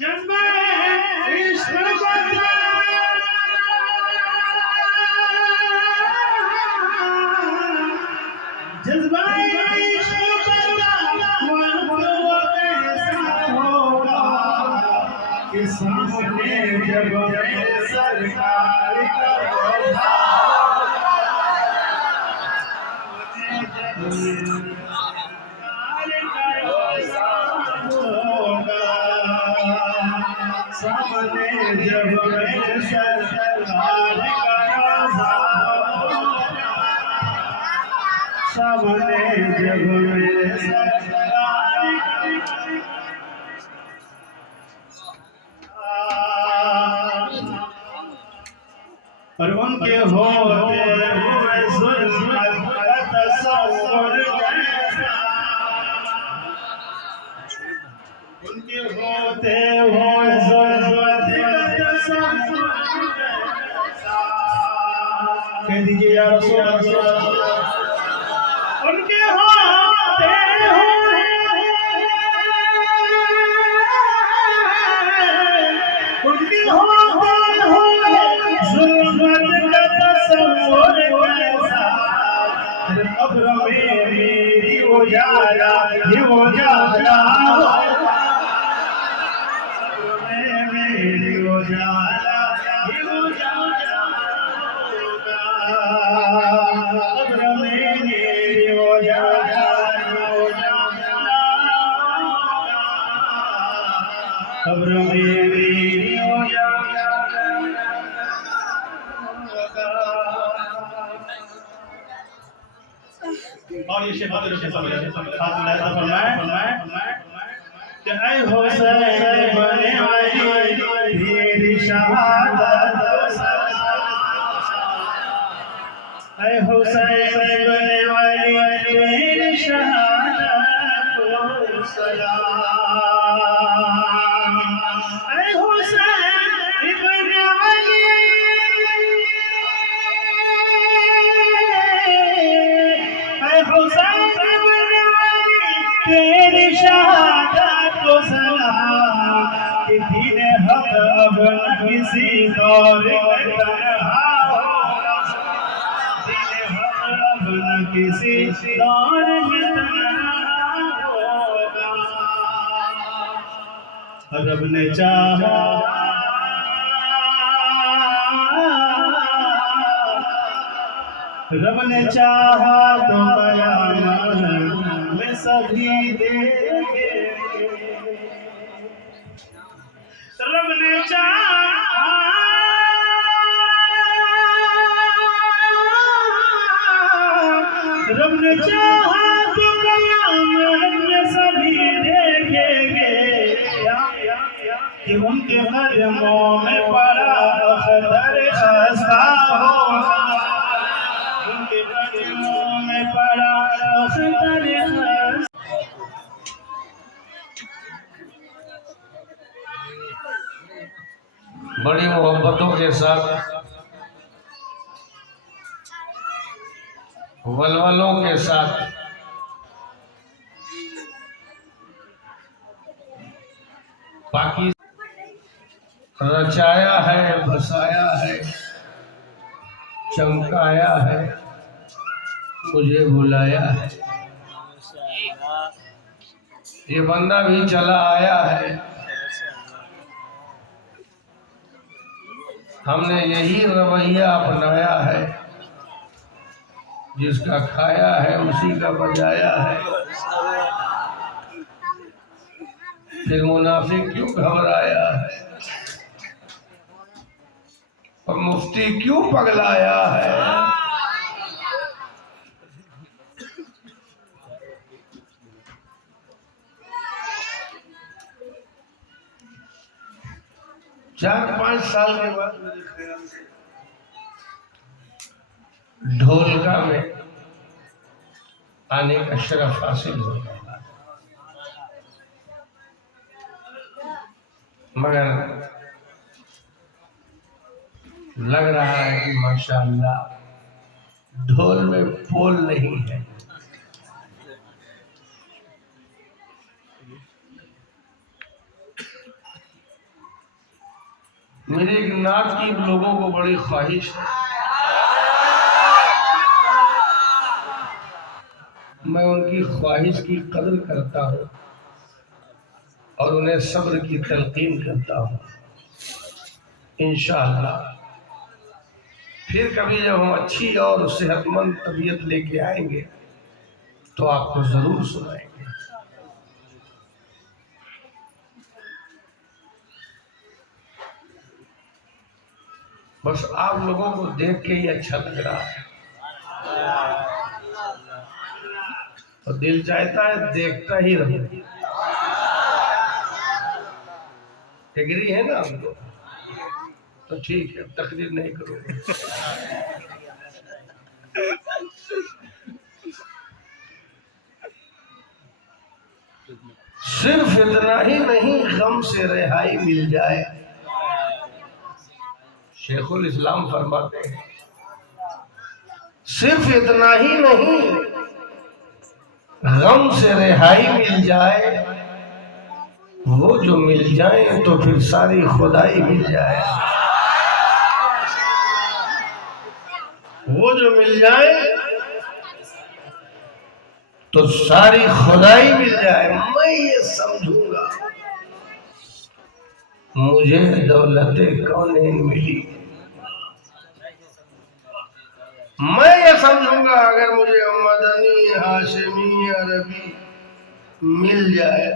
جذبہ عشق بتا جذبہ عشق بتا وہ کیسا ہوگا کہ سامنے جب میرے سرکار کا روزہ سامنے جب میرے سرکار کا روزہ سامنے جب میرے سرکار اور ان کے ہوتے ہوئے ظلمت کا تصور کیسا ان کے ہوتے ہوئے ظلمت کا تصور کیسا کہہ دیجئے یا رسول اللہ ان کے ہوتے ہوئے ان کے ہوتے ہوئے ظلمت کا تصور کیسا قبر میں میری اجالا یہ اجالا قبر میں میری اجالا یہ اجالا قبر میں میری اجالا قبر میں میری اجالا اور یہ شیخ بدر کے سمجھے ایسا فرمائے کہ اے حسین بن علی تیری شہادت اے حسین بن علی تیری شہادت کو سلام اے حسین بن علی اے حسین بن علی تیری شہادت کو سلام کہ دین حق اب نہ کسی دور میں تنہا ہوگا دین حق اب نہ کسی دور میں تنہا ہوگا رب نے چاہا رب نے چاہا تو قیامت میں سبھی دیکھیں رب نے چاہا رب نے چاہا تو قیامت میں سبھی دیکھیں گے کہ ان کے قدموں میں پڑا اختر خستہ ہوگا ان کے قدموں میں پڑا اختر خستہ بڑی محبتوں کے ساتھ ولولوں کے ساتھ باقی رچایا ہے بسایا ہے چمکایا ہے مجھے بلایا ہے یہ بندہ بھی چلا آیا ہے ہم نے یہی رویہ اپنایا ہے جس کا کھایا ہے اسی کا بجایا ہے پھر منافق کیوں گھبرایا ہے اور مفتی کیوں پگلایا ہے چار پانچ سال کے بعد میرے خیال سے ڈھولکا میں آنے کا شرف حاصل ہوگا مگر لگ رہا ہے کہ ماشاءاللہ ڈھول میں پول نہیں ہے میری ایک نعت کی لوگوں کو بڑی خواہش ہے، میں ان کی خواہش کی قدر کرتا ہوں اور انہیں صبر کی تلقین کرتا ہوں۔ انشاءاللہ پھر کبھی جب ہم اچھی اور صحت مند طبیعت لے کے آئیں گے تو آپ کو ضرور سنائیں گے۔ بس آپ لوگوں کو دیکھ کے ہی اچھا لگ رہا ہے اور دل چاہتا ہے دیکھتا ہی رہوں۔ ایگری ہے نا ہم لوگ؟ تو ٹھیک ہے، تقریر نہیں کروں گا۔ صرف اتنا ہی نہیں، غم سے رہائی مل جائے۔ شیخ الاسلام فرماتے ہیں صرف اتنا ہی نہیں، غم سے رہائی مل جائے، وہ جو مل جائیں تو پھر ساری خدائی مل جائے۔ وہ جو مل جائے تو ساری خدائی مل جائے۔ میں یہ سمجھوں گا مجھے دولت کونین ملی، میں یہ سمجھوں گا اگر مجھے مدنی ہاشمی عربی مل جائے،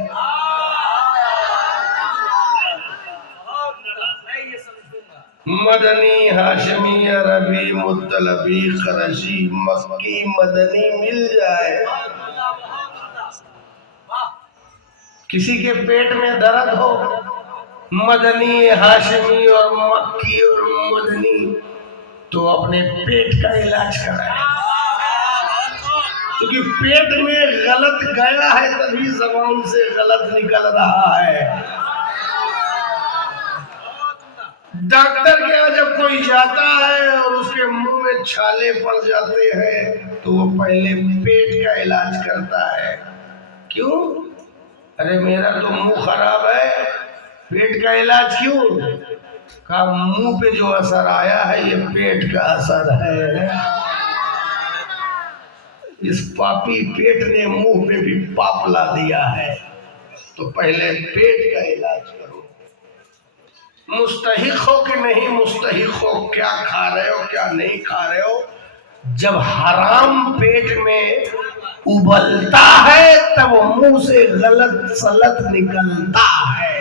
مدنی ہاشمی عربی مطلبی قریشی مکی مدنی مل جائے۔ کسی کے پیٹ میں درد ہو، مدنی ہاشمی اور مکی اور مدنی، تو اپنے پیٹ کا علاج کرائے، کیونکہ پیٹ میں غلط گیا ہے تبھی زبان سے غلط نکل رہا ہے۔ ڈاکٹر کے یہاں جب کوئی جاتا ہے اور اس کے منہ میں چھالے پڑ جاتے ہیں تو وہ پہلے پیٹ کا علاج کرتا ہے۔ کیوں؟ ارے میرا تو منہ خراب ہے، پیٹ کا علاج کیوں؟ کہا منہ پہ جو اثر آیا ہے یہ پیٹ کا اثر ہے، اس پاپی پیٹ نے منہ پہ بھی پاپ لا دیا ہے، تو پہلے پیٹ کا علاج کرو۔ مستحق ہو کہ نہیں مستحق ہو، کیا کھا رہے ہو کیا نہیں کھا رہے ہو، جب حرام پیٹ میں ابلتا ہے تب منہ سے غلط سلط نکلتا ہے۔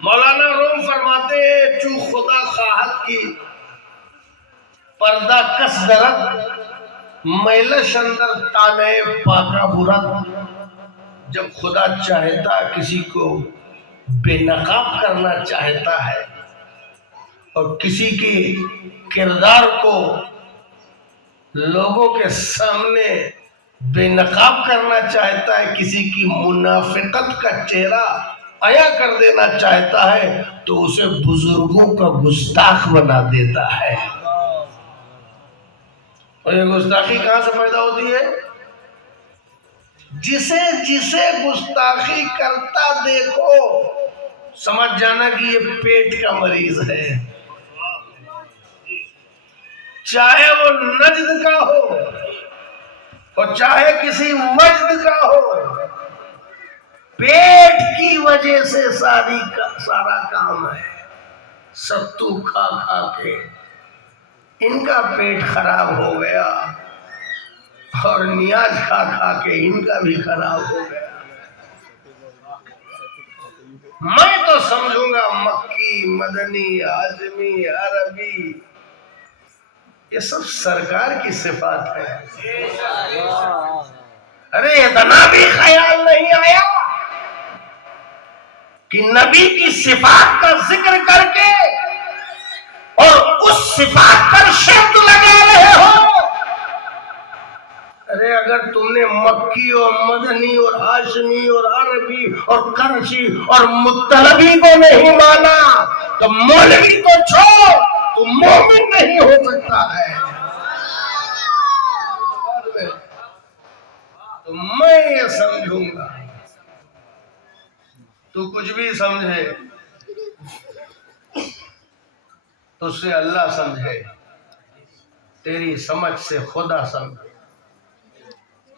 مولانا روم فرماتے ہیں چو خدا خواہد کی پردہ کس درد، میلش اندر تانے پاکا برد۔ جب خدا چاہتا کسی کو بے نقاب کرنا چاہتا ہے اور کسی کے کردار کو لوگوں کے سامنے بے نقاب کرنا چاہتا ہے، کسی کی منافقت کا چہرہ عیاں کر دینا چاہتا ہے تو اسے بزرگوں کا گستاخ بنا دیتا ہے۔ اور یہ گستاخی کہاں سے پیدا ہوتی ہے؟ جسے گستاخی کرتا دیکھو سمجھ جانا کہ یہ پیٹ کا مریض ہے، چاہے وہ نجد کا ہو اور چاہے کسی مجد کا ہو، پیٹ کی وجہ سے سارا کام ہے۔ ستو کھا کھا کے ان کا پیٹ خراب ہو گیا اور نیاز کھا کھا کے ان کا بھی خراب ہو گیا۔ میں تو سمجھوں گا مکی مدنی ہاشمی عربی یہ سب سرکار کی صفات ہے۔ ارے اتنا بھی خیال نہیں آیا کہ نبی کی صفات کا ذکر کر کے اور اس صفات پر شرط لگا رہے ہو؟ ارے اگر تم نے مکی اور مدنی اور ہاشمی اور عربی اور قرشی اور مطلبی کو نہیں مانا تو مولوی کو چھوڑ تو مومن نہیں ہو سکتا ہے۔ تو میں یہ سمجھوں گا، تو کچھ بھی سمجھے تجھ سے اللہ سمجھے، تیری سمجھ سے خدا سمجھے۔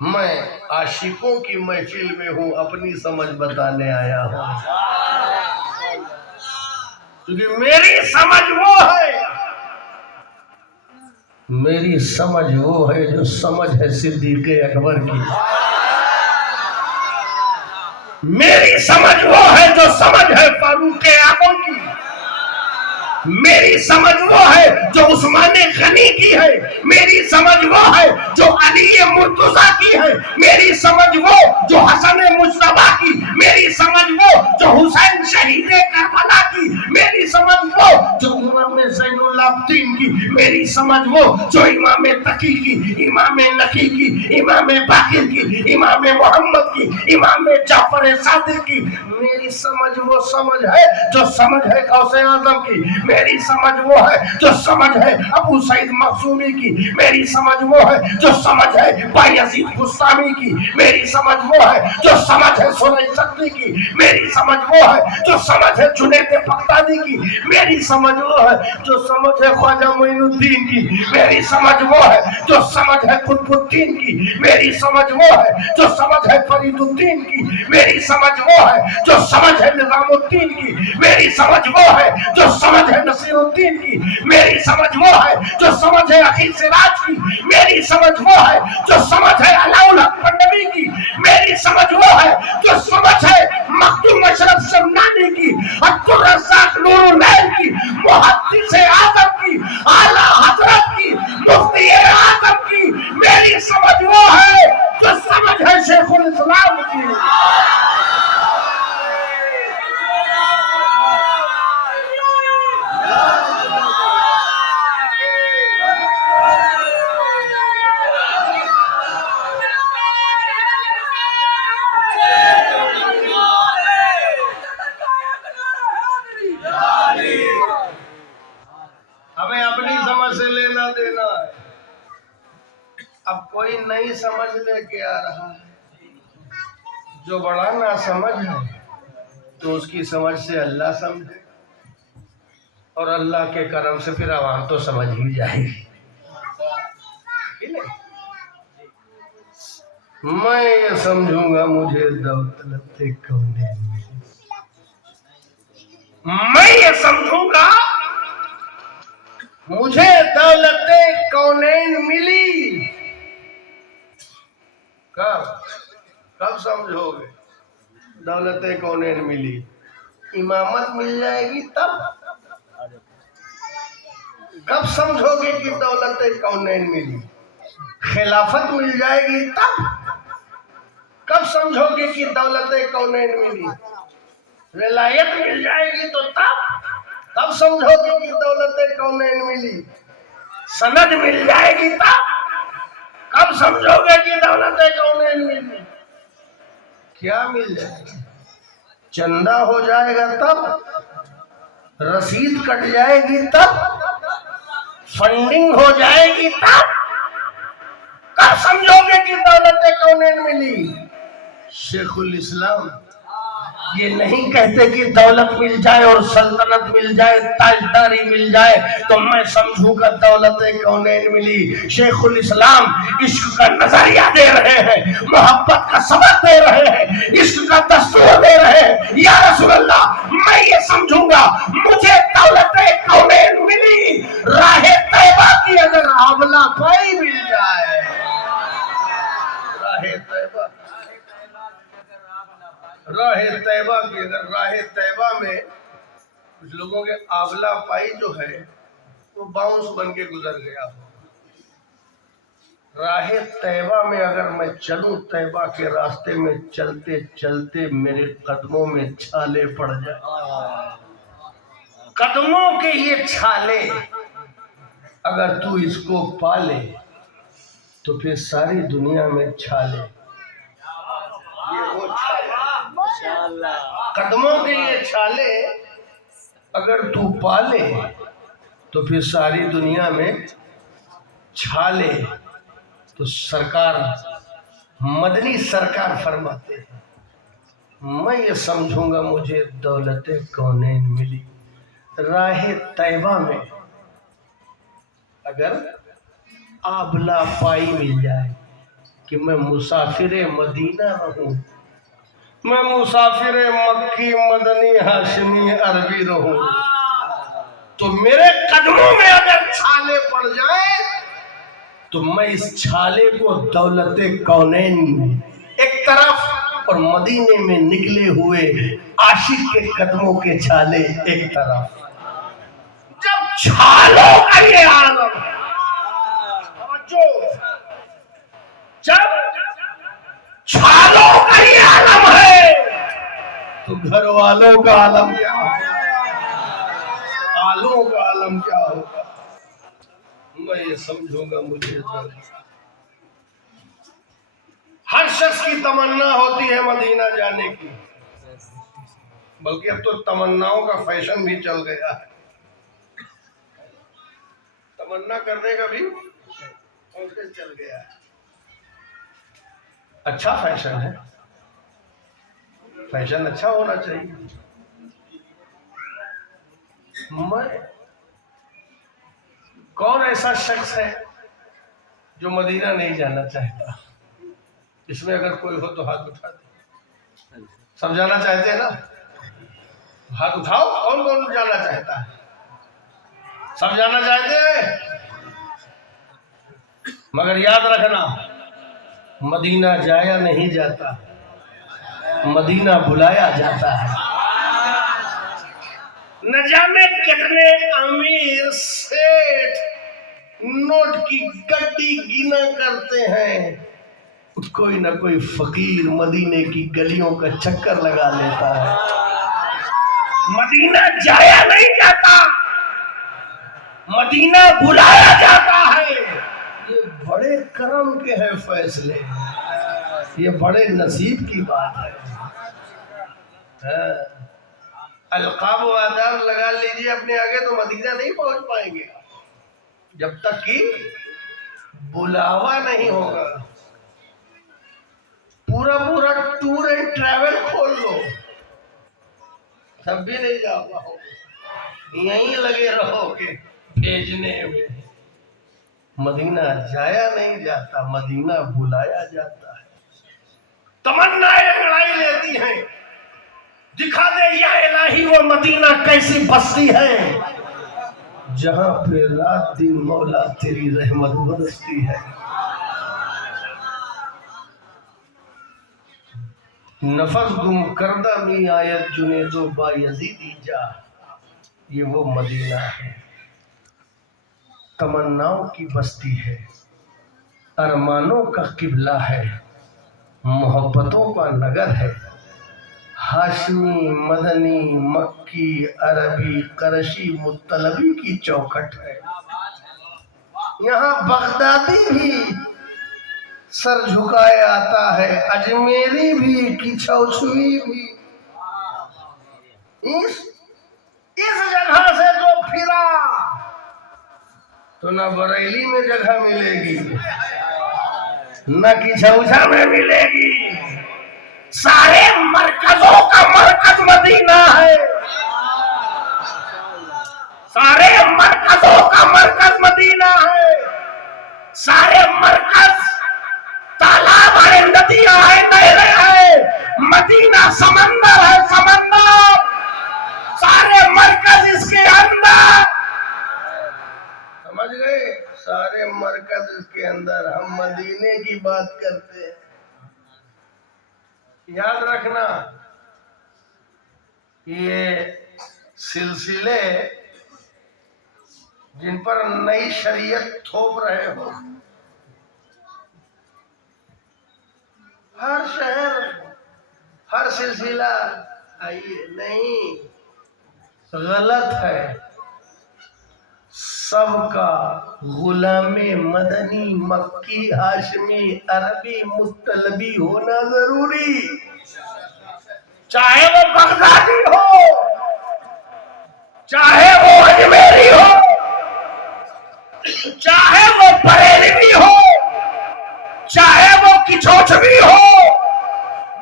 میں عاشقوں کی محفل میں ہوں، اپنی سمجھ بتانے آیا ہوں، کیونکہ میری سمجھ وہ ہے، میری سمجھ وہ ہے جو سمجھ ہے صدیق اکبر کی، میری سمجھ وہ ہے جو سمجھ ہے فاروق اعظم کی، میری سمجھ وہ ہے جو عثمان غنی کی ہے، میری سمجھ وہ ہے جو علی مرتضیٰ کی ہے، میری سمجھ وہ جو حسن مجتبیٰ کی، میری سمجھ وہ جو حسین شہید کربلا کی، میری سمجھ وہ جو امام زین العابدین کی، میری سمجھ وہ جو امام تقی کی، امام نقی کی، امام باقر کی، امام محمد کی، امام جعفر صادق کی، میری سمجھ وہ سمجھ ہے جو سمجھ ہے غوث اعظم کی، میری سمجھ وہ ہے جو سمجھ ہے ابو سعید مخزومی کی، میری سمجھ وہ ہے جو سمجھ ہے بایزید بستامی کی، میری سمجھ وہ ہے جو سمجھ ہے سنی سکتی کی، میری سمجھ وہ ہے جو سمجھ ہے جنید بغدادی کی، میری سمجھ وہ ہے جو سمجھ ہے خواجہ معین الدین کی، میری سمجھ وہ ہے جو سمجھ ہے قطب الدین کی، میری سمجھ وہ ہے جو سمجھ ہے فرید الدین کی، میری سمجھ وہ ہے جو سمجھ ہے نظام الدین کی، میری سمجھ وہ ہے جو سمجھ ہے نصیر الدین کی، میری سمجھ وہ ہے جو سمجھ ہے عقیل سراج کی، میری سمجھ وہ ہے جو سمجھ ہے علاء الحق پنڈوی کی، میری سمجھ وہ ہے جو سمجھ ہے مخدوم اشرف شمنانی کی، عبدالرزاق نور العین کی، محدث اعظم کی، اعلیٰ حضرت کی، مفتی اعظم کی، میری سمجھ وہ ہے جو سمجھ ہے شیخ الاسلام کی۔ ہمیں اپنی سمجھ سے لینا دینا ہے، اب کوئی نئی سمجھ لے کے آ رہا ہے جو بڑا نہ سمجھ ہے تو اس کی سمجھ سے اللہ سمجھے، اور اللہ کے کرم سے پھر عوام تو سمجھ ہی جائے گی۔ میں یہ سمجھوں گا مجھے دولت کونین ملی، میں یہ سمجھوں گا مجھے دولت کونین ملی۔ کب سمجھو گے دولت کونین ملی؟ امامت مل جائے گی تب۔ کب سمجھو گے کہ دولت کونین ملی؟ خلافت مل جائے گی تب۔ کب سمجھو گے کہ دولت کونین ملی؟ ولایت مل جائے گی تو تب۔ کب سمجھو گے کہ دولت کونین ملی؟ سند مل جائے گی تب۔ کب سمجھو گے کہ دولت کونین ملی؟ کیا مل جائے گا؟ چندہ ہو جائے گا تب، رسید کٹ جائے گی تب، فنڈنگ ہو جائے گی تب۔ کب سمجھو گے کہ دولت کونین ملی؟ شیخ الاسلام یہ نہیں کہتے کہ دولت مل جائے اور سلطنت مل جائے، تاجداری مل جائے تو میں سمجھوں گا دولت کونین ملی۔ شیخ الاسلام عشق کا نظریہ دے رہے ہیں، محبت کا سبق دے رہے ہیں، عشق کا دستور دے رہے ہیں۔ یا رسول اللہ میں یہ سمجھوں گا مجھے دولت کونین ملی، راہ طیبہ کی اگر آبلہ پائی مل جائے، راہ طیبہ کی اگر راہ طیبہ میں کچھ لوگوں کے آبلہ پائی جو ہے وہ باؤنس بن کے گزر گیا ہو، راہ طیبہ میں اگر میں چلوں، طیبہ کے راستے میں چلتے چلتے میرے قدموں میں چھالے پڑ جائیں، قدموں کے یہ چھالے اگر تو اس کو پالے تو پھر ساری دنیا میں چھالے، یہ وہ چھالے قدموں کے یہ چھالے اگر تو پالے تو پھر ساری دنیا میں چھالے۔ تو سرکار مدنی سرکار فرماتے ہیں میں یہ سمجھوں گا مجھے دولت کونین ملی، راہ طیبہ میں اگر آبلا پائی مل جائے کہ میں مسافر مدینہ رہوں، میں مسافر مکی مدنی ہاشمی عربی رہوں، تو میرے قدموں میں اگر چھالے پڑ جائیں تو میں اس چھالے کو دولت کونین ایک طرف اور مدینے میں نکلے ہوئے عاشق کے قدموں کے چھالے ایک طرف. جب چھالوں کا یہ عالم، جب چھالوں کا یہ عالم ہے تو گھر والوں کا عالم کیا ہوگا، آلوں کا عالم کیا ہوگا. میں یہ سمجھوں گا مجھے ہر شخص کی تمنا ہوتی ہے مدینہ جانے کی، بلکہ اب تو تمناؤں کا فیشن بھی چل گیا ہے. تمنا کرنے کا بھی فیشن چل گیا ہے. اچھا فیشن ہے، فیشن اچھا ہونا چاہیے. میں کون ایسا شخص ہے جو مدینہ نہیں جانا چاہتا؟ اس میں اگر کوئی ہو تو ہاتھ اٹھا دے. سب جانا چاہتے ہیں نا؟ ہاتھ اٹھاؤ. کون کون جانا چاہتا ہے؟ سب جانا چاہتے ہیں، مگر یاد رکھنا مدینہ جایا نہیں جاتا، مدینہ بلایا جاتا ہے. نہ جانے کتنے امیر سیٹھ نوٹ کی گڈی گنا کرتے ہیں، کوئی نہ کوئی فقیر مدینے کی گلیوں کا چکر لگا لیتا ہے. مدینہ جایا نہیں جاتا، مدینہ بلایا جاتا ہے. یہ بڑے کرم کے ہیں فیصلے، یہ بڑے نصیب کی بات ہے. القاب و آداب لگا لیجئے اپنے آگے تو مدینہ نہیں پہنچ پائیں گے جب تک کہ بلاوا نہیں ہوگا. پورا پورا ٹور اینڈ ٹریول کھول لو، تب بھی نہیں جا پاؤ. یہیں لگے رہو کہ بھیجنے میں. مدینہ جایا نہیں جاتا، مدینہ بلایا جاتا ہے. تمنائیں لڑائی لیتی ہیں، دکھا دے یا الہی وہ مدینہ کیسی بستی ہے جہاں پہ رات دن مولا تیری رحمت برستی ہے. نفس گم کردہ می آیت جنید و بایزیدی جا، یہ وہ مدینہ ہے. تمناؤں کی بستی ہے، ارمانوں کا قبلہ ہے، محبتوں کا نگر ہے. ہاشمی مدنی مکی عربی قرشی مطلبی کی چوکھٹ ہے. یہاں بغدادی بھی سر جھکائے آتا ہے، اجمیری بھی کچھوچھوی بھی. اس جگہ سے جو پھرا تو نہ بریلی میں جگہ ملے گی نہ کچھوچھا میں ملے گی. سارے مرکزوں کا مرکز مدینہ ہے، سارے مرکزوں کا مرکز مدینہ ہے. سارے مرکز تالاب ہے، ندیاں ہیں، نہریں ہیں. مدینہ سمندر ہے، سمندر. سارے مرکز اس کے اندر. سمجھ گئے؟ سارے مرکز اس کے اندر. ہم مدینے کی بات کرتے ہیں. یاد رکھنا یہ سلسلے جن پر نئی شریعت تھوپ رہے ہو، ہر شہر ہر سلسلہ آئیے، نہیں، غلط ہے. سب کا غلام مدنی مکی ہاشمی عربی مطلبی ہونا ضروری. چاہے وہ بغدادی ہو، چاہے وہ اجمیری ہو، چاہے وہ بریلوی ہو، چاہے وہ کچھوچھوی ہو.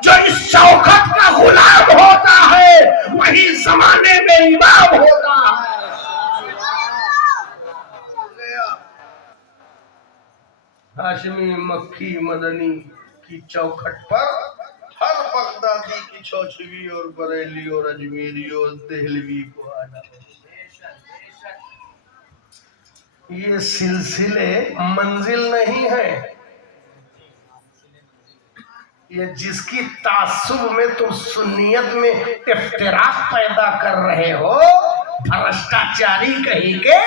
جو اس چوکھٹ کا غلام ہوتا ہے وہی زمانے میں امام ہوتا ہے. ہاشمی مکھی مدنی کی چوکھٹ پر ہر بغدادی کی چوچوی اور بریلی اور اجمیری اور دہلوی کو آنا ہے۔ یہ سلسلے منزل نہیں ہے، یہ جس کی تعصب میں تم سنیت میں افتراق پیدا کر رہے ہو، بھرشٹاچاری کہیں کے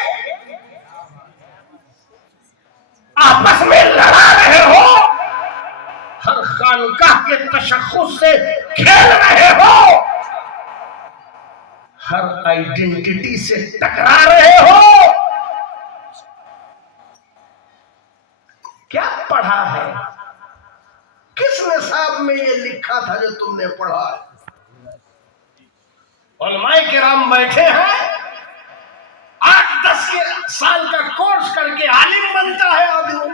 آپس میں لڑا رہے ہو، ہر خانقاہ کے تشخص سے کھیل رہے ہو، ہر آئیڈینٹی سے ٹکرا رہے ہو۔ کیا پڑھا ہے؟ کس نصاب میں یہ لکھا تھا جو تم نے پڑھا ہے؟ علماء کرام بیٹھے ہیں، 8-10 سال کا کورس کر کے عالم بنتا ہے آدمی،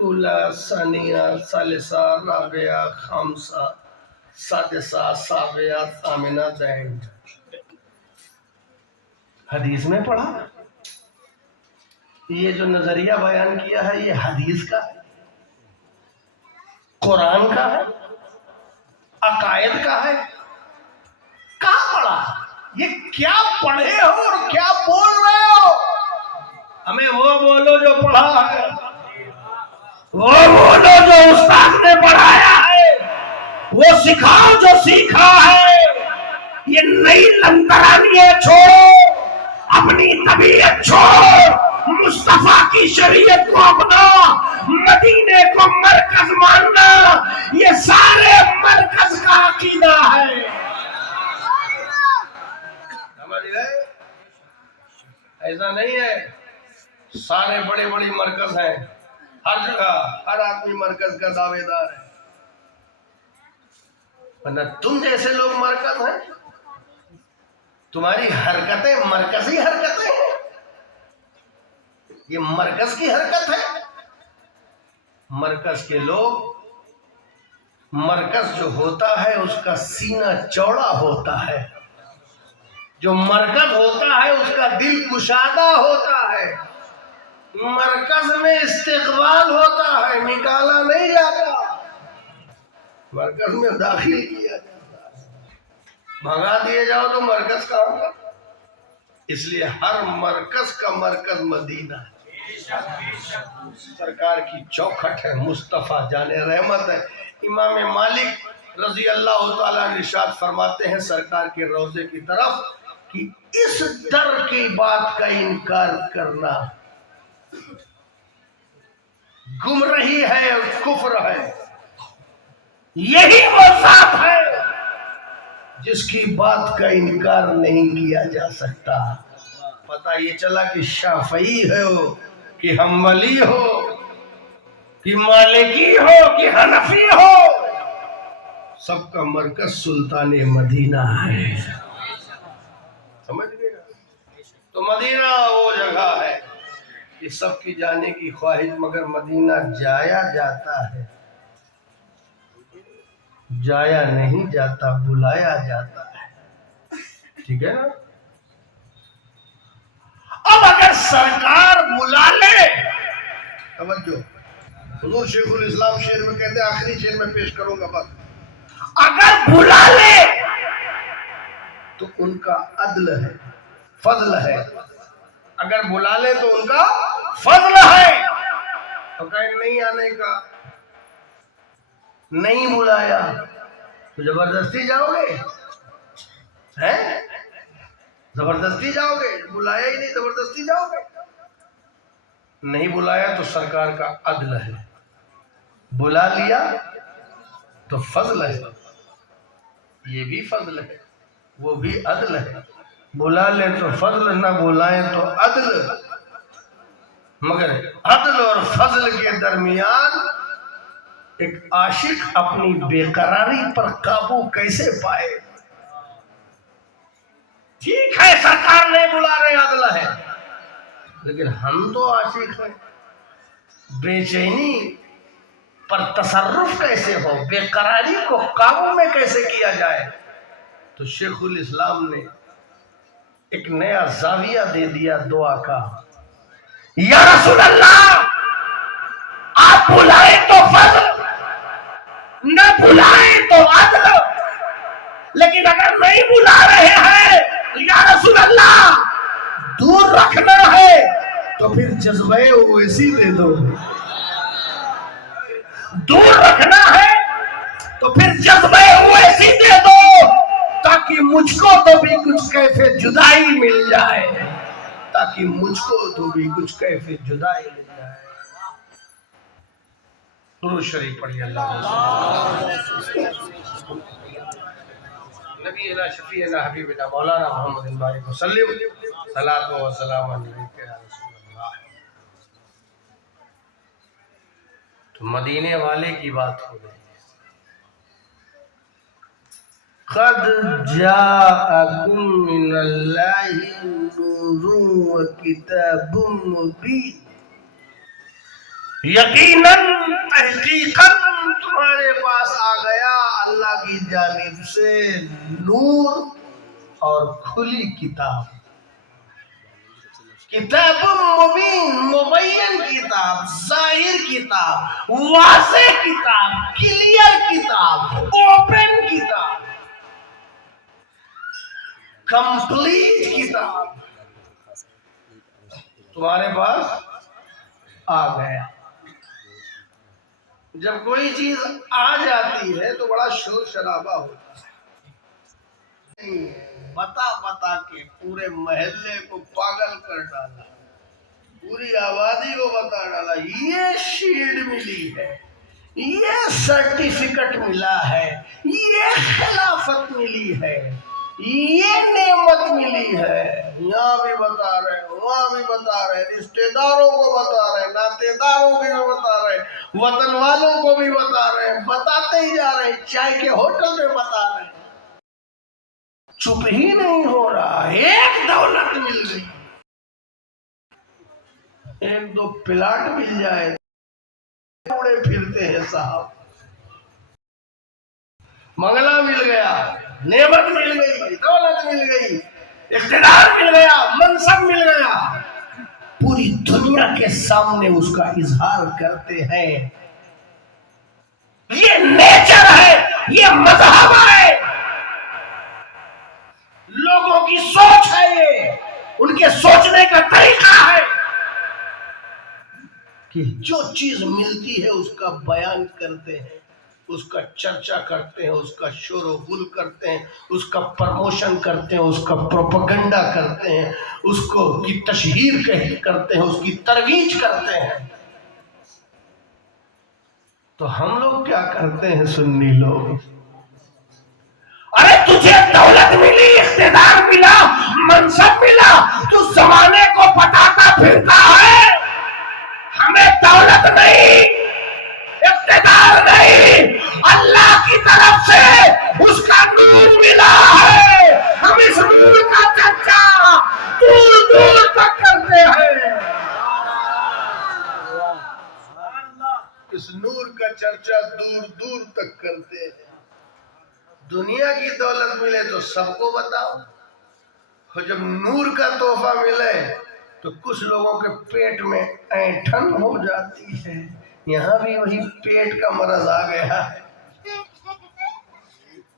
اولا ثانیہ ثالثہ رابعہ خامسہ سادسہ سابعہ ثامنہ دینڈ۔ حدیث میں پڑھا؟ یہ جو نظریہ بیان کیا ہے یہ حدیث کا ہے، قرآن کا ہے، عقائد کا ہے؟ کہاں پڑھا؟ یہ کیا پڑھے ہو اور کیا بول رہے ہو؟ ہمیں وہ بولو جو پڑھا ہے، وہ بولو جو استاد نے پڑھایا ہے، وہ سکھاؤ جو سیکھا ہے۔ یہ نئی لنگرانیاں چھوڑو، اپنی طبیعت چھوڑو، مصطفیٰ کی شریعت کو اپنا، مدینے کو مرکز ماننا، یہ سارے مرکز کا عقیدہ ہے۔ سمجھ گئے؟ ایسا نہیں ہے سارے بڑے بڑے مرکز ہیں، ہر جگہ ہر آدمی مرکز کا دعوے دار ہے، ورنہ تم جیسے لوگ مرکز ہیں، تمہاری حرکتیں مرکزی حرکتیں ہیں، یہ مرکز کی حرکت ہے۔ مرکز کے لوگ، مرکز جو ہوتا ہے اس کا سینہ چوڑا ہوتا ہے، جو مرکز ہوتا ہے اس کا دل کشادہ ہوتا ہے، مرکز میں استقبال ہوتا ہے، نکالا نہیں جاتا، مرکز میں داخل کیا جاتا ہے، بھگا دیے جاؤ تو مرکز کا ہوگا۔ اس لیے ہر مرکز کا مرکز مدینہ ہے، سرکار کی چوکھٹ ہے، مصطفیٰ جان رحمت ہے۔ امام مالک رضی اللہ تعالیٰ ارشاد فرماتے ہیں سرکار کے روضے کی طرف کہ اس در کی بات کا انکار کرنا گمراہی ہے اور کفر ہے، یہی وہ ذات ہے جس کی بات کا انکار نہیں کیا جا سکتا۔ پتہ یہ چلا کہ شافعی ہو کہ حنبلی ہو کہ مالکی ہو کہ حنفی ہو، سب کا مرکز سلطان مدینہ ہے۔ سمجھ گئے؟ تو مدینہ وہ جگہ ہے کہ سب کی جانے کی خواہش، مگر مدینہ جایا جاتا ہے، جایا نہیں جاتا، بلایا جاتا ہے۔ ٹھیک ہے نا؟ اب اگر سرکار بلا لے، توجہ، حضور شیخ الاسلام شعر میں کہتے ہیں، آخری شعر میں پیش کروں گا بس، اگر بلا لے تو ان کا عدل ہے، فضل ہے، اگر بلا لے تو ان کا فضل ہے، تو کہیں نہیں آنے کا، نہیں بلایا تو زبردستی جاؤ گے؟ ہیں؟ زبردستی جاؤ گے؟ بلایا ہی نہیں، زبردستی جاؤ گے؟ نہیں بلایا تو سرکار کا عدل ہے، بلا لیا تو فضل ہے، یہ بھی فضل ہے، وہ بھی عدل ہے، بلا لے تو فضل، نہ بلائیں تو عدل، مگر عدل اور فضل کے درمیان ایک عاشق اپنی بے قراری پر قابو کیسے پائے؟ ٹھیک ہے سرکار نہیں بلا رہے، عدل ہے، لیکن ہم تو عاشق ہیں، بے چینی پر تصرف کیسے ہو، بے قراری کو قابو میں کیسے کیا جائے؟ تو شیخ الاسلام نے ایک نیا زاویہ دے دیا دعا کا، یا رسول اللہ لیکن اگر نہیں بلا رہے ہیں یا رسول اللہ دور رکھنا ہے تو پھر جذبہ اویسی دے دو. دور رکھنا ہے تو پھر جذبہ اویسی دے دو تاکہ مجھ کو تو بھی کچھ کیف جدائی مل جائے. تاکہ مجھ کو تو بھی کچھ کیف جدائی مل جائے. درود شریف پڑھیے. اللہ نبی شفیعنا حبیبنا مولانا محمد اللہ وسلم صلاۃ و سلام علیک یا رسول اللہ. تو مدینے والے کی بات ہو گئی. قد جاءکم من اللہ نور و کتاب مبین. یقیناً تحقیقاً تمہارے پاس آ گیا اللہ کی جانب سے نور اور کھلی کتاب. کتاب مبین مبین کتاب، ظاہر کتاب، واضح کتاب، کلیئر کتاب، اوپن کتاب، کمپلیٹ کتاب تمہارے پاس آ گیا. جب کوئی چیز آ جاتی ہے تو بڑا شور شرابہ ہوتا ہے. بتا بتا کے پورے محلے کو پاگل کر ڈالا، پوری آبادی کو بتا ڈالا یہ شیلڈ ملی ہے، یہ سرٹیفکیٹ ملا ہے، یہ خلافت ملی ہے، یہ نعمت ملی ہے. یہاں بھی بتا رہے ہیں، وہاں بھی بتا رہے ہیں، رشتہ داروں کو بتا رہے ہیں، ناطے داروں کو بھی بتا رہے ہیں، وطن والوں کو بھی بتا رہے ہیں، بتاتے ہی جا رہے ہیں. چائے کے ہوٹل میں بتا رہے ہیں. چپ ہی نہیں ہو رہا. ایک دولت مل گئی، ایک دو پلاٹ مل جائے اڑے پھرتے ہیں صاحب. منگلہ مل گیا، نعمت مل گئی، دولت مل گئی، اقتدار مل گیا، منصب مل گیا، پوری دنیا کے سامنے اس کا اظہار کرتے ہیں. یہ نیچر ہے، یہ مذہب ہے، لوگوں کی سوچ ہے، یہ ان کے سوچنے کا طریقہ ہے کہ جو چیز ملتی ہے اس کا بیان کرتے ہیں، اس کا چرچا کرتے ہیں، اس کا شور و غل کرتے ہیں، اس کا پروموشن کرتے ہیں، اس کا پروپیگنڈا کرتے ہیں، اس کو کی تشہیر کرتے ہیں، اس کی ترویج کرتے ہیں. تو ہم لوگ کیا کرتے ہیں سنی لوگ؟ ارے تجھے دولت ملی، اقتدار ملا، منصب ملا، تو زمانے کو بتاتا پھرتا ہے ہمیں دولت نہیں، اقتدار نہیں، اللہ کی طرف سے اس کا نور ملا ہے. ہم اس نور کا چرچا دور دور تک کرتے ہیں. اس نور کا چرچا دور دور تک کرتے ہیں. دنیا کی دولت ملے تو سب کو بتاؤ، اور جب نور کا تحفہ ملے تو کچھ لوگوں کے پیٹ میں اینٹھن ہو جاتی ہے. یہاں بھی وہی پیٹ کا مرض آ گیا ہے.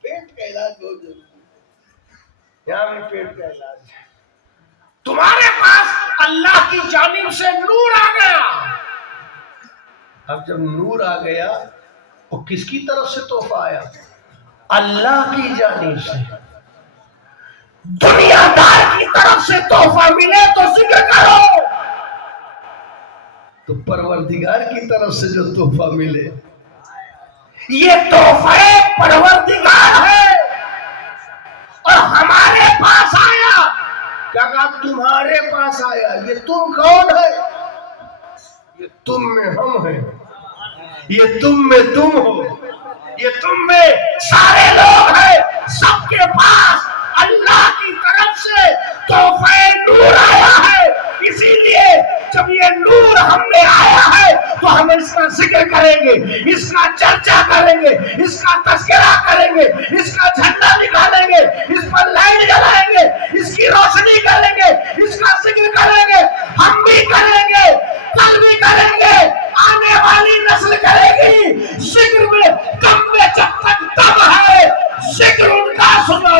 پیٹ کا علاج بہت ضروری ہے. یہاں بھی پیٹ کا علاج ہے. تمہارے پاس اللہ کی جانب سے نور آ گیا. اب جب نور آ گیا وہ کس کی طرف سے تحفہ آیا؟ اللہ کی جانب سے. دنیا دار کی طرف سے تحفہ ملے تو ذکر کرو، تو پروردگار کی طرف سے جو تحفہ ملے یہ تحفہ پروردگار ہے. اور ہمارے پاس آیا. کیا کہا؟ تمہارے پاس آیا. یہ تم کون ہے؟ یہ تم میں ہم ہیں، یہ تم میں تم ہو، یہ تم میں سارے لوگ ہیں. سب کے پاس اللہ کی طرف سے تحفہ نور آیا ہے. اسی لیے جب یہ نور ہم میں آیا ہے تو ہم اس کا ذکر کریں گے، اس کا چرچا کریں گے، اس کا تذکرہ کریں گے، اس کا جھنڈا نکالیں گے، اس پر لائٹ جلائیں گے، اس کی روشنی کریں گے، اس کا ذکر کریں گے. ہم بھی کریں گے، کل بھی کریں گے، آنے والی نسل کرے گی. ذکر میں دم میں جب تک دم ہے ذکر ان کا سنا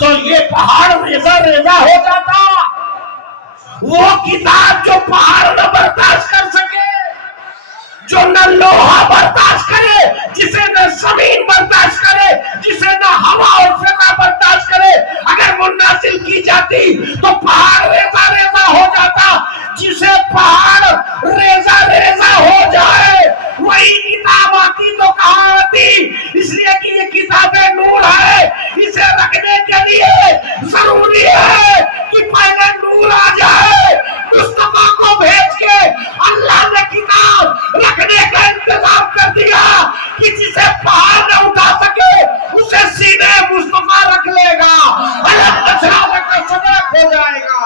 تو یہ پہاڑ ریزہ ریزہ ہو جاتا. وہ کتاب جو پہاڑ نہ برداشت کر سکے، جو نہ لوہا برداشت کرے، جسے نہ زمین برداشت کرے، جسے نہ ہوا اور فضا برداشت کرے، اگر وہ نازل کی جاتی تو پہاڑ ریزہ ریزہ ہو جاتا. جسے پہاڑ ریزہ ریزہ ہو جائے وہی کتاب آتی تو کہاں آتی؟ اس لیے کہ یہ کتاب نور ہے. اسے رکھنے کے لیے ضروری ہے کہ پہلے نور آ جائے. مصطفیٰ کو بھیج کے اللہ نے کتاب رکھنے کا انتظام کر دیا کہ جسے پہاڑ نہ اٹھا سکے اسے سینے مصطفیٰ رکھ لے گا. الگ نشرہ کا صدق ہو جائے گا.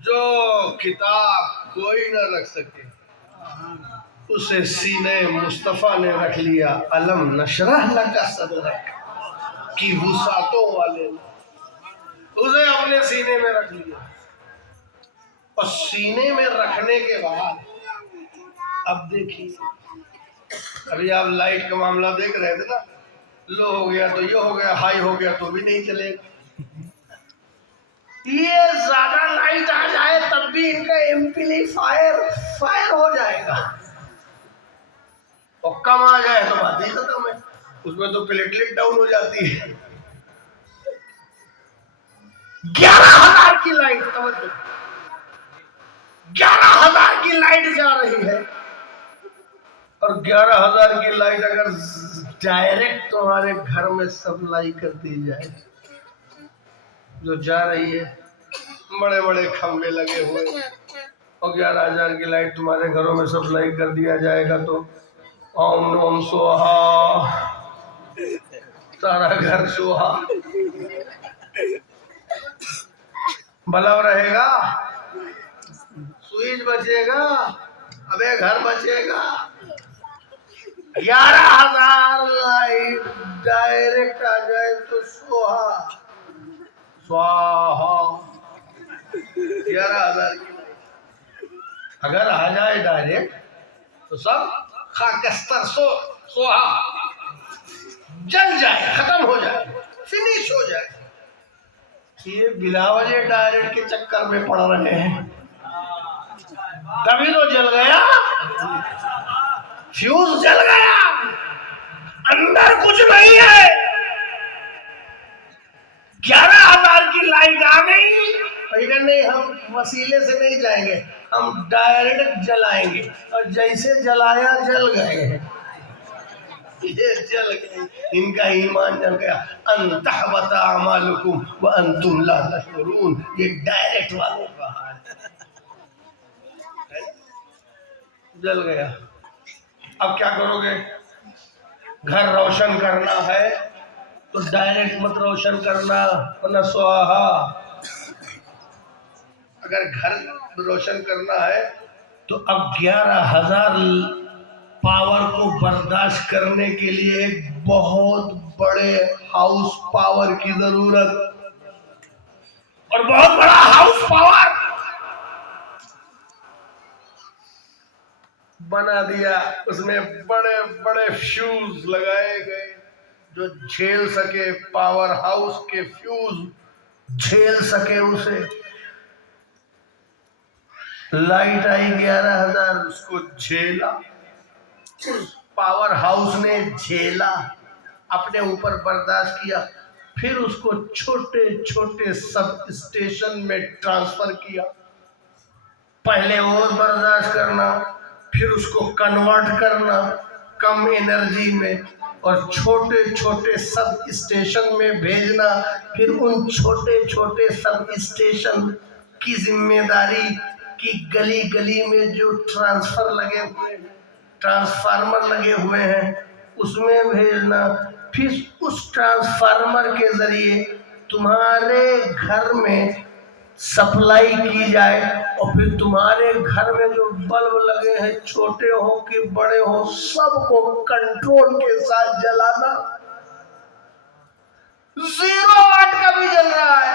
جو کتاب کوئی نہ رکھ سکے اسے سینے مصطفیٰ نے رکھ لیا. علم نشرح لک صدرک کی وسعتوں والے اسے اپنے سینے میں رکھ لیا. اور سینے میں رکھنے کے بعد اب دیکھیے، ابھی آپ لائٹ کا معاملہ دیکھ رہے تھے نا، لو ہو گیا تو یہ ہو گیا، ہائی ہو گیا تو بھی نہیں چلے گا. یہ زیادہ لائٹ آ جائے تب بھی ان کا ایمپلیفائر فائر ہو جائے گا، اور کم آ جائے تو بات ہی ختم ہے. اس میں تو پلیٹلیٹ ڈاؤن ہو جاتی ہے. 11,000 کی لائٹ، توجہ، 11,000 کی لائٹ جا رہی ہے، اور 11,000 کی لائٹ اگر ڈائریکٹ تمہارے گھر میں سپلائی کر دی جائے، جو جا رہی ہے، بڑے بڑے کھمبے لگے ہوئے، اور 11,000 کی لائٹ تمہارے گھروں میں سپلائی کر دیا جائے گا تو اوم نوم سوہا، سارا گھر سوہا. بلب رہے گا، سوئچ بچے گا، ابے گھر بچے گا. 11,000 لائٹ ڈائریکٹ آ جائے تو سوہا سواہا. 11,000 کی لائٹ اگر آ جائے ڈائریکٹ تو سب خاکستر سوہا جل جائے، ختم ہو جائے، فنش ہو جائے. یہ بلا وجہ ڈائریکٹ کے چکر میں پڑ رہے ہیں. تبھی تو جل گیا، فیوز جل گیا، اندر کچھ نہیں ہے. 11,000 کی لائٹ آ گئی، نہیں ہم وسیلے سے نہیں جائیں گے، ہم ڈائریکٹ جلائیں گے. اور جیسے جلایا جل گئے، یہ جل گئے. ان کا ایمان جل گیا. ان تحبط اعمالکم وانتم لا تشعرون. یہ ڈائریکٹ والوں کا حال ہے. جل گیا. اب کیا کرو گے؟ گھر روشن کرنا ہے تو ڈائریکٹ مت روشن کرنا، ورنہ سواہا. اگر گھر روشن کرنا ہے تو اب 11,000 پاور کو برداشت کرنے کے لیے ایک بہت بڑے ہاؤس پاور کی ضرورت، اور بہت بڑا ہاؤس پاور بنا دیا. اس میں بڑے بڑے فیوز لگائے گئے جو جھیل سکے، پاور ہاؤس کے فیوز جھیل سکے اسے. لائٹ آئی 11,000، اس کو جھیلا، پاور ہاؤس نے جھیلا، اپنے اوپر برداشت کیا، پھر اس کو چھوٹے چھوٹے سب اسٹیشن میں ٹرانسفر کیا. پہلے اور برداشت کرنا، پھر اس کو کنورٹ کرنا کم انرجی میں، اور چھوٹے چھوٹے سب اسٹیشن میں بھیجنا. پھر ان چھوٹے چھوٹے سب اسٹیشن کی ذمہ داری کہ گلی گلی میں جو ٹرانسفارمر لگے ہوئے ہیں اس میں بھیجنا. پھر اس ٹرانسفارمر کے ذریعے تمہارے گھر میں سپلائی کی جائے، اور پھر تمہارے گھر میں جو بلب لگے ہیں، چھوٹے ہو کہ بڑے ہو، سب کو کنٹرول کے ساتھ جلانا. 0 واٹ کا بھی جل رہا ہے،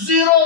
0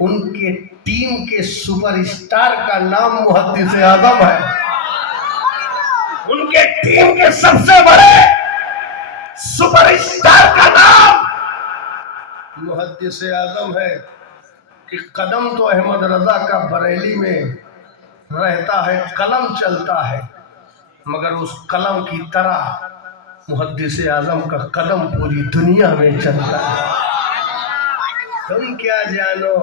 ان کے ٹیم کے سپر اسٹار کا نام محدث اعظم ہے. ان کے ٹیم کے سب سے بڑے سپر اسٹار کا نام محدث اعظم ہے. کہ قدم تو احمد رضا کا بریلی میں رہتا ہے، قلم چلتا ہے، مگر اس قلم کی طرح محدث اعظم کا قدم پوری دنیا میں چلتا ہے. تم کیا جانو،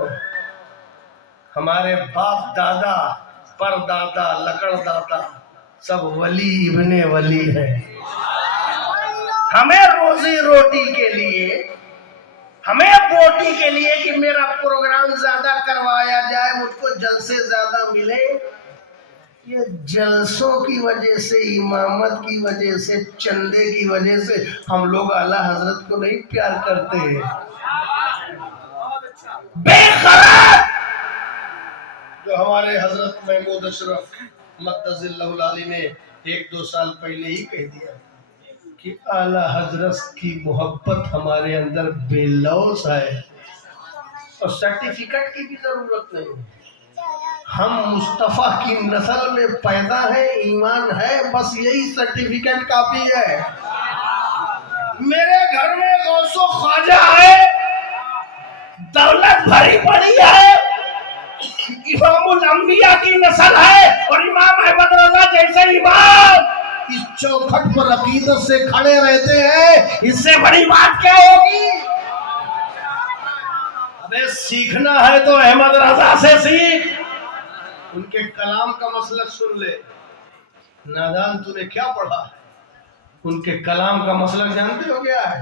ہمارے باپ دادا پر دادا لکڑ دادا سب ولی ابن ولی ہے. ہمیں روزی روٹی کے لیے، ہمیں بوٹی کے لیے کہ میرا پروگرام زیادہ کروایا جائے، مجھ کو جلسے زیادہ ملے، یہ جلسوں کی وجہ سے، امامت کی وجہ سے، چندے کی وجہ سے ہم لوگ اعلیٰ حضرت کو نہیں پیار کرتے ہیں. بے قرار جو ہمارے حضرت محمود اشرف مقدس اللہ العالی نے 1-2 سال پہلے ہی کہہ دیا کہ اعلیٰ حضرت کی محبت ہمارے اندر بے لوث ہے اور سرٹیفکیٹ کی بھی ضرورت نہیں. ہم مصطفیٰ کی نسل میں پیدا ہے، ایمان ہے، بس یہی سرٹیفکیٹ کافی ہے. میرے گھر میں غوث و خواجہ ہے، دولت بھری پڑی ہے، امام الانبیاء کی نسل ہے اور امام احمد رضا جیسے امام اس چوکھٹ پر عقیدت سے کھڑے رہتے ہیں، اس سے بڑی بات کیا ہوگی؟ ابے سیکھنا ہے تو احمد رضا سے سیکھ. ان کے کلام کا مسلک سن لے. نادان تو نے کیا پڑھا؟ ان کے کلام کا مسلک جانتے ہو کیا ہے؟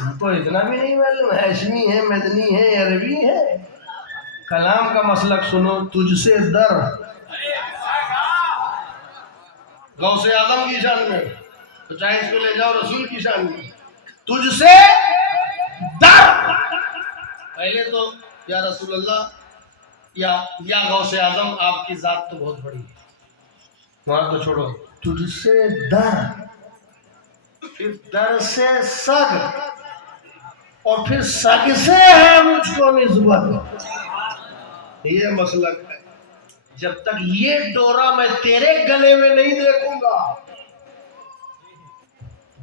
ان کو اتنا بھی نہیں معلوم، ہاشمی ہے، مدنی ہے، عربی ہے. کلام کا مسلک سنو. تجھ سے در غوث اعظم کی شان میں، تو چاہے اس کو لے جاؤ رسول کی شان میں. تجھ سے در، پہلے تو یا رسول اللہ یا غوث اعظم، آپ کی ذات تو بہت بڑی ہے، وہاں تو چھوڑو. تجھ سے در، پھر در سے سگ، اور پھر سگ سے ہے مجھ کو نسبت. یہ مسلک ہے. جب تک یہ ڈورا میں تیرے گلے میں نہیں دیکھوں گا،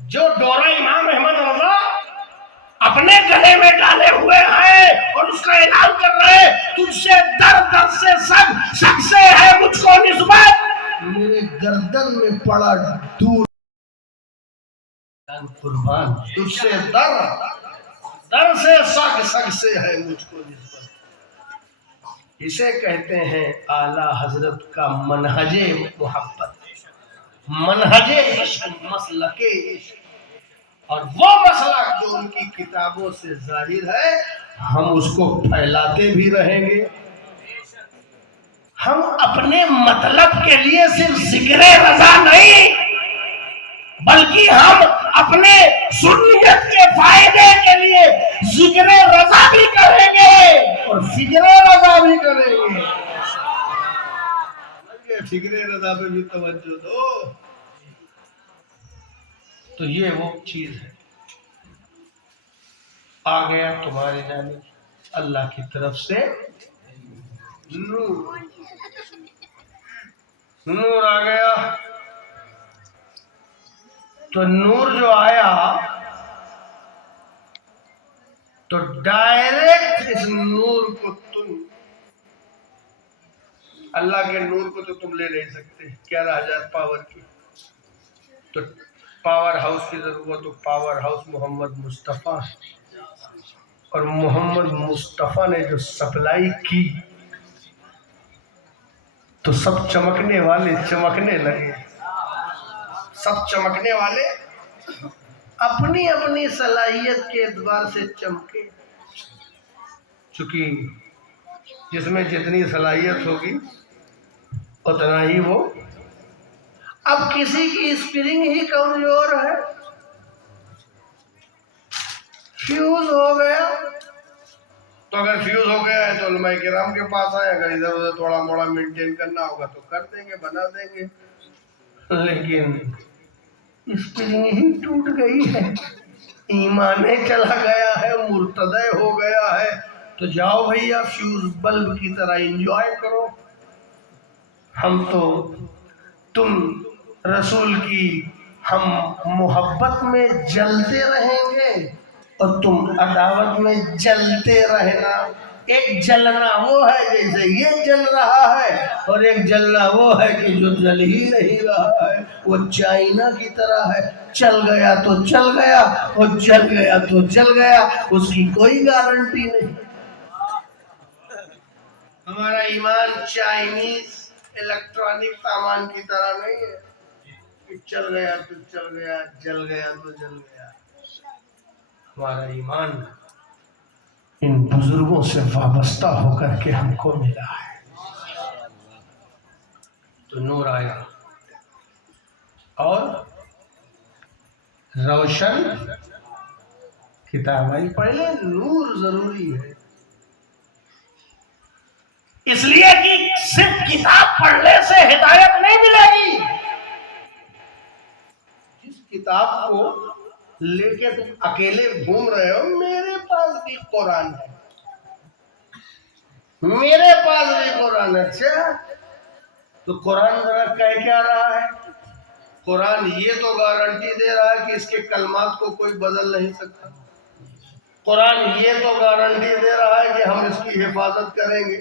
جو ڈورا امام احمد رضا اپنے گلے میں ڈالے ہوئے ہیں اور اس کا اعلان کر رہے ہیں، تجھ سے در، در سے سگ، سگ سے ہے مجھ کو نسبت، میرے گردن میں پڑا دور قربان. تجھ سے در، در سے سگ، سگ سے ہے مجھ کو نسبت. اسے کہتے ہیں اعلیٰ حضرت کا منہج محبت، منہج عشق، مسلک عشق. اور وہ مسلک جو ان کی کتابوں سے ظاہر ہے، ہم اس کو پھیلاتے بھی رہیں گے. ہم اپنے مطلب کے لیے صرف ذکر رضا نہیں، بلکہ ہم اپنے سنیت کے فائدے کے لیے ذکر رضا بھی کریں گے اور فکر رضا بھی کریں گے. فکر رضا پہ بھی توجہ دو. تو یہ وہ چیز ہے. آ گیا تمہاری جانب اللہ کی طرف سے نور، نور آ گیا. تو نور جو آیا تو ڈائریکٹ اس نور کو تم، اللہ کے نور کو تو تم لے نہیں سکتے 11,000 پاور کی. تو پاور ہاؤس کی ضرورت ہو، پاور ہاؤس محمد مصطفیٰ، اور محمد مصطفیٰ نے جو سپلائی کی تو سب چمکنے والے چمکنے لگے. سب چمکنے والے اپنی اپنی صلاحیت کے اعتبار سے چمکے، چونکہ جس میں جتنی صلاحیت ہوگی اتنا ہی وہ. اب کسی کی اسپرنگ ہی کمزور ہے، فیوز ہو گیا، تو اگر فیوز ہو گیا ہے تو علماء کرام کے پاس آئے، اگر ادھر ادھر تھوڑا موڑا مینٹین کرنا ہوگا تو کر دیں گے، بنا دیں گے. لیکن اسپرنگ ہی ٹوٹ گئی ہے، ایمان چلا گیا ہے، مرتدع ہو گیا ہے، تو جاؤ بھیا فیوز بلب کی طرح انجوائے کرو. ہم تو تم رسول کی ہم محبت میں جلتے رہیں گے اور تم عداوت میں جلتے رہنا. ایک جلنا وہ ہے جیسے یہ جل رہا ہے، اور ایک جلنا وہ ہے کہ جو جل ہی نہیں رہا ہے. وہ چائنا کی طرح ہے، چل گیا تو چل گیا اور جل گیا تو جل گیا، اس کی کوئی گارنٹی نہیں. ہمارا ایمان چائنیز الیکٹرانک سامان کی طرح نہیں ہے کہ چل گیا تو چل گیا، جل گیا تو جل گیا. ہمارا ایمان ان بزرگوں سے وابستہ ہو کر کے ہم کو ملا ہے. تو نور آیا اور روشن کتاب آئی. پڑھ لیں، نور ضروری ہے. اس لیے کہ صرف کتاب پڑھنے سے ہدایت نہیں ملے گی. جس کتاب کو لے کے تم اکیلے گھوم رہے ہو، میرے پاس بھی قرآن ہے، میرے پاس بھی قرآن ہے. اچھا تو قرآن ذرا کہہ کیا رہا ہے؟ قرآن یہ تو گارنٹی دے رہا ہے کہ اس کے کلمات کو کوئی بدل نہیں سکتا. قرآن یہ تو گارنٹی دے رہا ہے کہ ہم اس کی حفاظت کریں گے.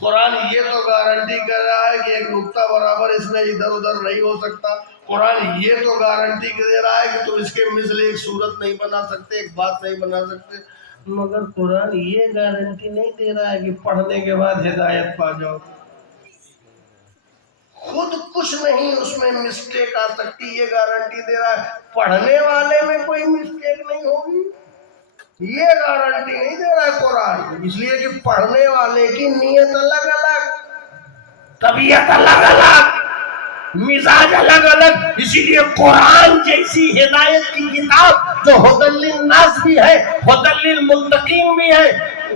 قرآن یہ تو گارنٹی کر رہا ہے کہ ایک نقطہ برابر اس میں ادھر ادھر نہیں ہو سکتا. قرآن یہ تو گارنٹی دے رہا ہے کہ تم اس کے مثل ایک صورت نہیں بنا سکتے، ایک بات نہیں بنا سکتے. مگر قرآن یہ گارنٹی نہیں دے رہا ہے کہ پڑھنے کے بعد ہدایت پا جاؤ. خود کچھ نہیں اس میں مسٹیک آ سکتی، یہ گارنٹی دے رہا ہے. پڑھنے والے میں کوئی مسٹیک نہیں ہوگی، یہ گارنٹی نہیں دے رہا ہے قرآن. اس لیے کہ پڑھنے والے کی نیت الگ الگ، طبیعت الگ الگ، مزاج الگ الگ. اسی لیے قرآن جیسی ہدایت کی کتاب جو ہدی للناس بھی ہے، ہدی للمتقین بھی ہے،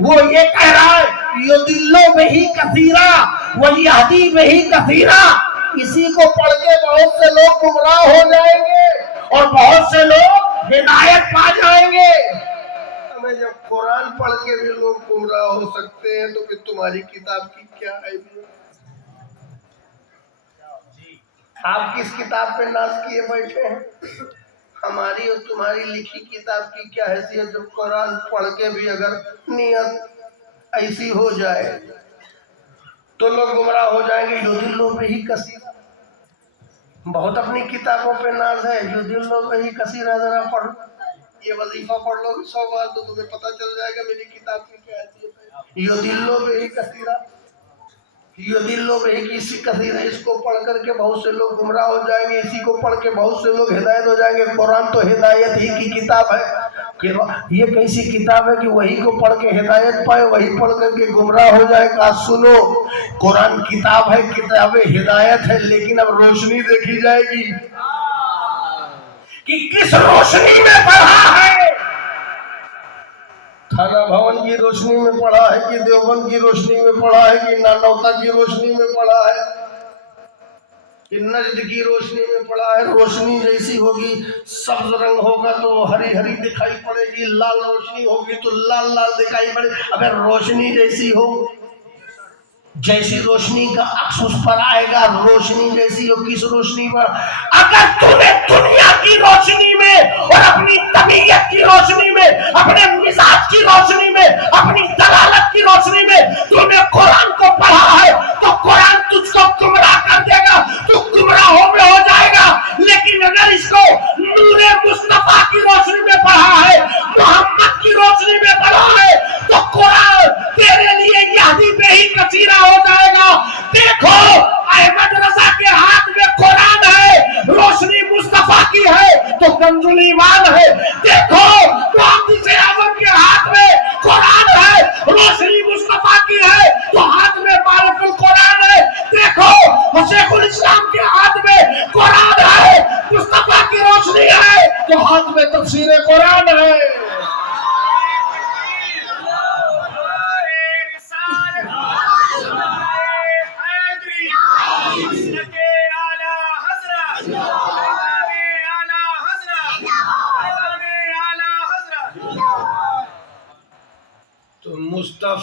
وہ یہ کہہ رہا ہے یضل بہ کثیرا ویہدی بہ کثیرا. اسی کو پڑھ کے بہت سے لوگ گمراہ ہو جائیں گے اور بہت سے لوگ ہدایت پا جائیں گے. جب قرآن پڑھ کے بھی لوگ گمراہ ہو سکتے ہیں تو پھر تمہاری کتاب کی کیا اہمیت؟ آپ کس کتاب پہ ناز کیے بیٹھے ہیں؟ ہماری اور تمہاری لکھی کتاب کی کیا حیثیت جب قرآن پڑھ کے بھی اگر نیت ایسی ہو جائے تو لوگ گمراہ ہو جائیں گے. یضل بہ کثیرا، بہت اپنی کتابوں پہ ناز ہے. یضل بہ کثیرا ذرا پڑھو، یہ وظیفہ پڑھ لو 100 بار تو تمہیں پتہ چل جائے گا میری کتاب کی کیا حیثیت ہے. یضل بہ کثیرا، یضل بہ کثیرا، اس کو پڑھ کر کے بہت سے لوگ گمراہ ہو جائیں گے، اسی کو پڑھ کے بہت سے لوگ ہدایت ہو جائیں گے. قرآن تو ہدایت ہی کی کتاب ہے. یہ کیسی کتاب ہے کہ وہی کو پڑھ کے ہدایت پائے، وہی پڑھ کر کے گمراہ ہو جائے گا. سنو، قرآن کتاب ہے، کتاب ہدایت ہے، لیکن اب روشنی دیکھی جائے گی کہ کس روشنی میں پڑھا ہے. تھانہ بھون کی روشنی میں پڑھا ہے کہ دیوبند کی روشنی میں پڑھا ہے کہ نانوتا کی روشنی میں پڑھا ہے کہ نجد کی روشنی میں پڑھا ہے. روشنی جیسی ہوگی، سبز رنگ ہوگا تو وہ ہری ہری دکھائی پڑے گی، لال روشنی ہوگی تو لال لال دکھائی پڑے. اگر روشنی جیسی ہو، جیسی روشنی کا عکس اس پر آئے گا. روشنی جیسی ہو، کس روشنی پر؟ اگر تمہیں دنیا کی روشنی میں اور اپنی طبیعت کی روشنی میں، اپنے مزاج کی روشنی میں، اپنی دلالت کی روشنی میں تم نے قرآن کو پڑھا ہے تو قرآن تجھ کو گمراہ کر دے گا، تو گمراہوں میں ہو جائے گا. لیکن اگر اس کو نور مصطفیٰ کی روشنی میں پڑھا ہے، محمد کی روشنی میں پڑھا ہے، تو قرآن تیرے لیے یہدی بہ کثیرا ہو جائے گا. دیکھو احمد رضا کے ہاتھ میں قرآن ہے، روشنی مصطفیٰ کی ہے تو کنز ایمان ہے. دیکھو محدث اعظم کے ہاتھ میں قرآن ہے، روشنی مصطفیٰ کی ہے تو ہاتھ میں معرف القرآن ہے. دیکھو شیخ الاسلام کے ہاتھ میں قرآن ہے، مصطفیٰ کی روشنی ہے تو ہاتھ میں تفسیر قرآن ہے. تو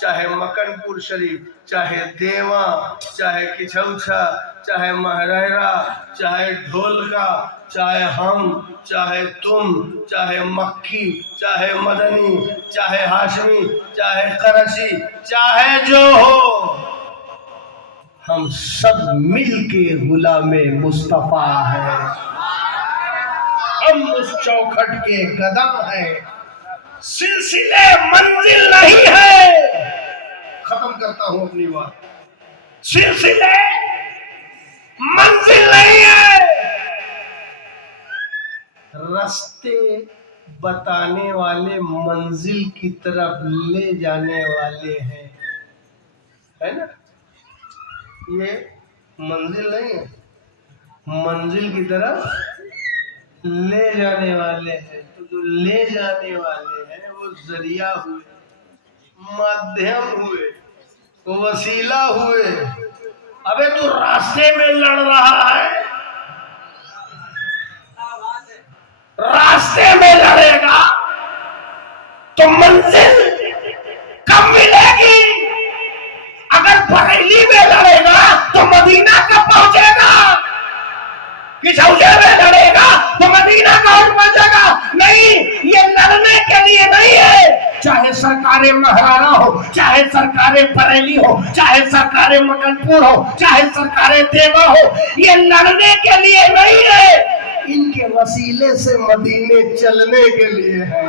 چاہے مکنپور شریف، چاہے دیواں، چاہے کچھوچھا، چاہے مہریرا، چاہے ڈھولکا، چاہے ہم، چاہے تم، چاہے مکی، چاہے مدنی، چاہے ہاشمی، چاہے قرشی، چاہے جو ہو، ہم سب مل کے غلام مصطفیٰ ہیں، ہم اس چوکھٹ کے گدا ہیں، سلسلے منزل نہیں ہے۔ ختم کرتا ہوں اپنی بات، سلسلے منزل نہیں ہے، راستے بتانے والے منزل کی طرف لے جانے والے ہیں، ہے نا؟ یہ منزل نہیں ہے، منزل کی طرف لے جانے والے ہیں۔ تو جو لے جانے والے ہیں وہ ذریعہ ہوئے، مادھیم ہوئے، وسیلہ ہوئے۔ ابے تو راستے میں لڑ رہا ہے، راستے میں لڑے گا تو منزل کب ملے گی؟ اگر بریلی میں لڑے گا تو مدینہ کب پہنچے گا؟ کچھوچے میں لڑے گا تو مدینہ کب پہنچے گا؟ نہیں، یہ لڑنے کے لیے نہیں ہے۔ چاہے سرکار مہرارا ہو، چاہے سرکار بریلی ہو، چاہے سرکار مکنپور ہو، چاہے سرکار دیوا ہو، یہ لڑنے کے لیے نہیں ہے، ان کے وسیلے سے مدینے چلنے کے لیے ہے۔